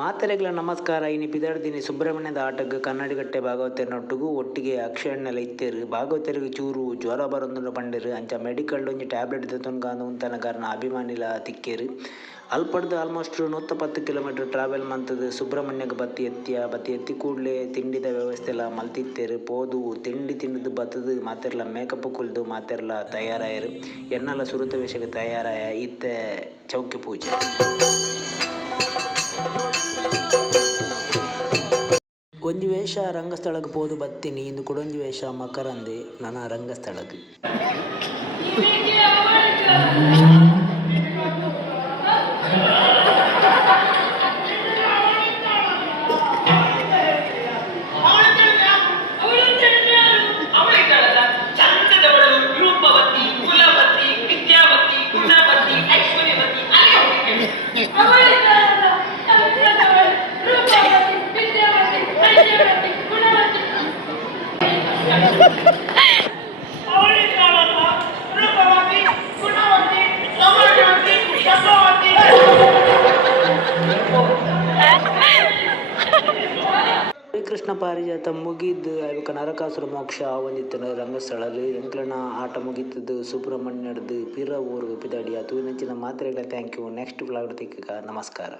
ಮಾತೆರೆಗ್ಲ ನಮಸ್ಕಾರ. ಇನಿ ಪಿದಾಡ್ದಿನಿ ಸುಬ್ರಹ್ಮಣ್ಯದ ಆಟಗ್ ಕನ್ನಡಿಗಟ್ಟೆ ಭಾಗವತೆರ್ನೊಟ್ಟುಗು ಒಟ್ಟಿಗೆ ಅಕ್ಷಯಣ್ಣೆಲ ಇತ್ತೆರ್ ಭಾಗವತರಿಗೆ ಚೂರು ಜ್ವರ ಬರೋದನ್ನು ಪಂಡೆರ್ ಅಂಚ ಮೆಡಿಕಲ್ ಒಂಜಿ ಟ್ಯಾಬ್ಲೆಟ್ ದೆತೊನ್ಗಾಂದ್ ಉಂತನ ಕಾರಣ ಅಭಿಮಾನಿಲ ತಿಕ್ಕೆರ್ ಅಲ್ಪಡ್ದು ಆಲ್ಮೋಸ್ಟ್ ನೂತ್ತ ಪತ್ತು ಕಿಲೋಮೀಟರ್ ಟ್ರಾವೆಲ್ ಮಂತುದು ಸುಬ್ರಹ್ಮಣ್ಯಕ್ಕೆ ಬತ್ತಿ ಎತ್ತಿಯ, ಬತ್ತಿ ಎತ್ತಿ ಕೂಡಲೇ ತಿಂಡಿದ ವ್ಯವಸ್ಥೆಲ ಮಲ್ತಿತ್ತೇರು ಪೋದು, ತಿಂಡಿ ತಿಂದುದು ಬತ್ತದು ಮಾತೆರ್ಲ ಮೇಕಪ್ ಕುಲ್ದು ಮಾತೆರ್ಲ ತಯಾರಾಯರು ಎನ್ನಲ ಸುರತ ವಿಷಯಕ್ಕೆ ತಯಾರಾಯ ಇತ್ತೆ ಚೌಕಿ ಪೂಜೆ ಒಂಜಿ ವೇಷ ರಂಗಸ್ಥಳಗ್ ಪೋದು ಬತ್ತಿನಿ. ಇಂದು ಕೊಡೊಂಜಿ ವೇಷ ಮಕರಂದೆ. ನನ ರಂಗಸ್ಥಳಗ್. ಶ್ರೀಕೃಷ್ಣ ಪಾರಿಜಾತ ಮುಗಿದ್ದು ಅಯ್ಯಕ ನರಕಾಸುರ ಮೋಕ್ಷ ಒಂದಿತ್ತನ ರಂಗಸ್ಥಳ ಎಂಕ್ಲನ ಆಟ ಮುಗೀತದ್ದು ಸುಬ್ರಹ್ಮಣ್ಯಡ್ದು ಪಿರ ಊರು ಪಿದಾಡಿ ಅದು ನೆಚ್ಚಿನ ಮಾತ್ರೆಗಳ ಥ್ಯಾಂಕ್ ಯು ನೆಕ್ಸ್ಟ್ ಬ್ಲಾಗ್ ತಿಕ್ಕ ನಮಸ್ಕಾರ.